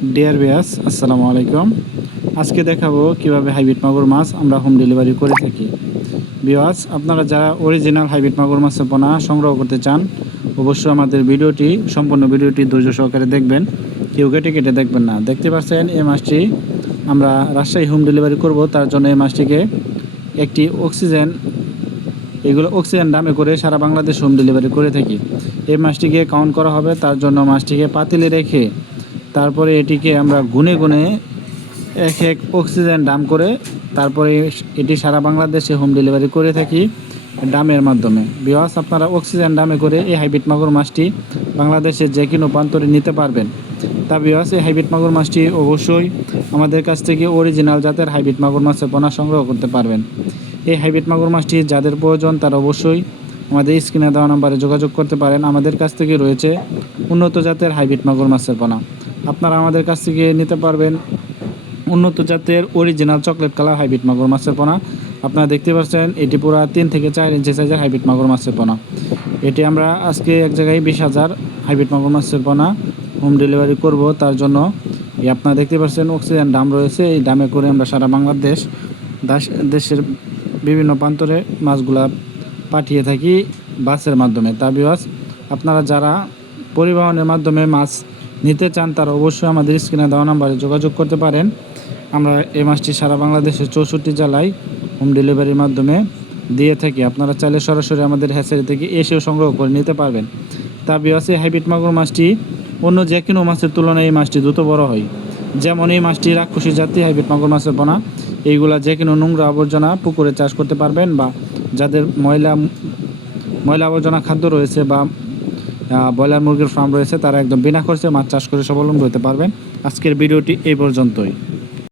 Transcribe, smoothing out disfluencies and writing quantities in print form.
Dear viewers, আসসালামু আলাইকুম। আজকে দেখাবো কিভাবে হাইব্রিড মাগুর মাছ আমরা হোম ডেলিভারি করে থাকি। ভিউয়ার্স, আপনারা যারা অরিজিনাল হাইব্রিড মাগুর মাছের পোনা সংগ্রহ করতে চান, অবশ্যই আমাদের সম্পূর্ণ ভিডিওটি ধৈর্য সহকারে দেখবেন। কেউ কেটে কেটে দেখবেন না। দেখতে পাচ্ছেন এই মাছটি আমরা রাজশাহী হোম ডেলিভারি করব। তার জন্য এই মাছটিকে একটি অক্সিজেন দামে করে সারা বাংলাদেশ হোম ডেলিভারি করে থাকি। এই মাছটিকে কাউন্ট করা হবে, তার জন্য মাছটিকে পাতিলে রেখে তারপরে এটিকে আমরা গুনে গুনে এক এক অক্সিজেন দাম করে তারপরে এটি সারা বাংলাদেশে হোম ডেলিভারি করে থাকি ডামের মাধ্যমে। ভিউয়ার্স, আপনারা অক্সিজেন দামে করে এই হাইব্রিড মাগুর মাছটি বাংলাদেশের যে কোনো প্রান্তরে নিতে পারবেন। তা ভিউয়ার্স, এই হাইব্রিড মাগুর মাছটি অবশ্যই আমাদের কাছ থেকে অরিজিনাল জাতের হাইব্রিড মাগুর মাছের পোনা সংগ্রহ করতে পারবেন। এই হাইব্রিড মাগুর মাছটি যাদের প্রয়োজন তারা অবশ্যই আমাদের স্ক্রিনে দেওয়া নাম্বারে যোগাযোগ করতে পারেন। আমাদের কাছ থেকে রয়েছে উন্নত জাতের হাইব্রিড মাগুর মাছের পোনা। আপনারা আমাদের কাছ থেকে নিতে পারবেন উন্নত জাতের অরিজিনাল চকলেট কালার হাইব্রিড মাগুর মাছের পোনা। আপনারা দেখতে পাচ্ছেন এটি পুরো 3 থেকে 4 ইঞ্চি সাইজের হাইব্রিড মাগুর মাছের পোনা। এটি আমরা আজকে এক জায়গায় 20,000 হাইব্রিড মাগুর মাছের পোনা হোম ডেলিভারি করব। তার জন্য আপনারা দেখতে পাচ্ছেন অক্সিজেন ডাম রয়েছে। এই ডামে করে আমরা সারা বাংলাদেশ দেশের বিভিন্ন প্রান্তরে মাছগুলা পাঠিয়ে থাকি বাসের মাধ্যমে। তা ভিউয়ার্স, আপনারা যারা পরিবহনের মাধ্যমে মাছ নিতে চান তারা অবশ্যই আমাদের স্ক্রিনে দেওয়া নাম্বারে যোগাযোগ করতে পারেন। আমরা এই মাছটি সারা বাংলাদেশের 64 জেলায় হোম ডেলিভারির মাধ্যমে দিয়ে থাকি। আপনারা চাইলে সরাসরি আমাদের হ্যাচারি থেকে এসেও সংগ্রহ করে নিতে পারবেন। তা ভিউয়ার্স, এই হাইব্রিড মাগুর মাছটি অন্য যে কোনো মাছের তুলনায় এই মাছটি দ্রুত বড় হয়। যেমন এই মাছটি রাক্ষসী জাতীয় হাইব্রিড মাগুর মাছের পোনা। এইগুলা যে কোনো নোংরা আবর্জনা পুকুরে চাষ করতে পারবেন, বা যাদের ময়লা আবর্জনা খাদ্য রয়েছে বা ব্রয়লার মুরগির ফার্ম রয়েছে তারা একদম বিনা খরচে মাছ চাষ করে স্বাবলম্বী হতে পারবেন। আজকের ভিডিওটি এই পর্যন্তই।